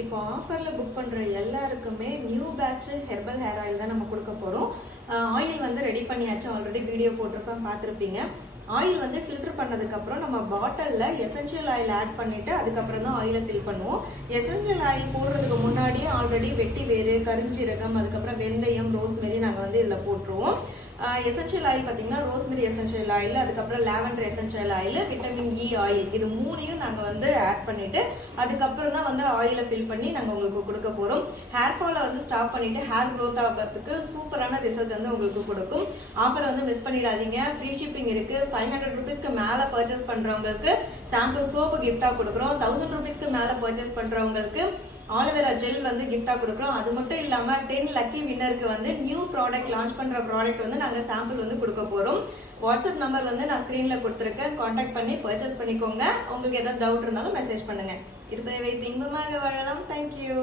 இப்போ ஆஃபர்ல புக் பண்ற எல்லாருக்குமே new batch herbal hair oil தான் நம்ம கொடுக்க போறோம். ஆயில் வந்து ரெடி பண்ணியாச்சு, ஆல்ரெடி வீடியோ போட்டிருப்பேன், பார்த்துருப்பீங்க. ஆயில் வந்து ஃபில்டர் பண்ணதுக்கு அப்புறம் நம்ம பாட்டில்ல எசென்ஷியல் ஆயில் ஆட் பண்ணிட்டு அதுக்கப்புறம் தான் ஆயிலை ஃபில் பண்ணுவோம். எசென்ஷியல் ஆயில் போடுறதுக்கு முன்னாடியே ஆல்ரெடி வெட்டி வேறு, கருஞ்சீரகம், அதுக்கப்புறம் வெந்தயம், ரோஸ்மெரி நாங்கள் வந்து இதில் போட்டுருவோம். எசென்ஷியல் ஆயில் பார்த்தீங்கன்னா ரோஸ்மெரி எசென்ஷியல் ஆயில், அதுக்கப்புறம் lavender essential oil, vitamin E oil, இது மூணையும் நாங்கள் வந்து ஆட் பண்ணிட்டு அதுக்கப்புறம் தான் வந்து ஆயிலை ஃபில் பண்ணி நாங்கள் உங்களுக்கு கொடுக்க போகிறோம். ஹேர் ஃபாலை வந்து ஸ்டாப் பண்ணிட்டு ஹேர் க்ரோத் ஆகிறதுக்கு சூப்பரான ரிசல்ட் வந்து உங்களுக்கு கொடுக்கும். ஆஃபர் வந்து மிஸ் பண்ணிடாதீங்க. ஃப்ரீ ஷிப்பிங் இருக்கு. 500 ருபீஸ்க்கு மேலே பர்ச்சேஸ் பண்ணுறவங்களுக்கு சாம்பிள் சோப்பு கிஃப்டாக கொடுக்குறோம். 1000 ருபீஸ்க்கு மேலே பர்ச்சேஸ் பண்ணுறவங்களுக்கு ஆலோவேரா ஜெல் வந்து கிஃப்டா கொடுக்குறோம். அது மட்டும் இல்லாம 10 லக்கி வின்னருக்கு வந்து நியூ ப்ராடக்ட் லான்ச் பண்ற ப்ராடக்ட் வந்து நாங்க சாம்பிள் வந்து கொடுக்க போறோம். வாட்ஸ்அப் நம்பர் வந்து நான் ஸ்கிரீன்ல கொடுத்துருக்கேன். கான்டாக்ட் பண்ணி பர்ச்சேஸ் பண்ணிக்கோங்க. உங்களுக்கு ஏதாவது டவுட் இருந்தாலும் மெசேஜ் பண்ணுங்க. இருப்பதை வைத்து இன்பமாக வாழலாம். தேங்க்யூ.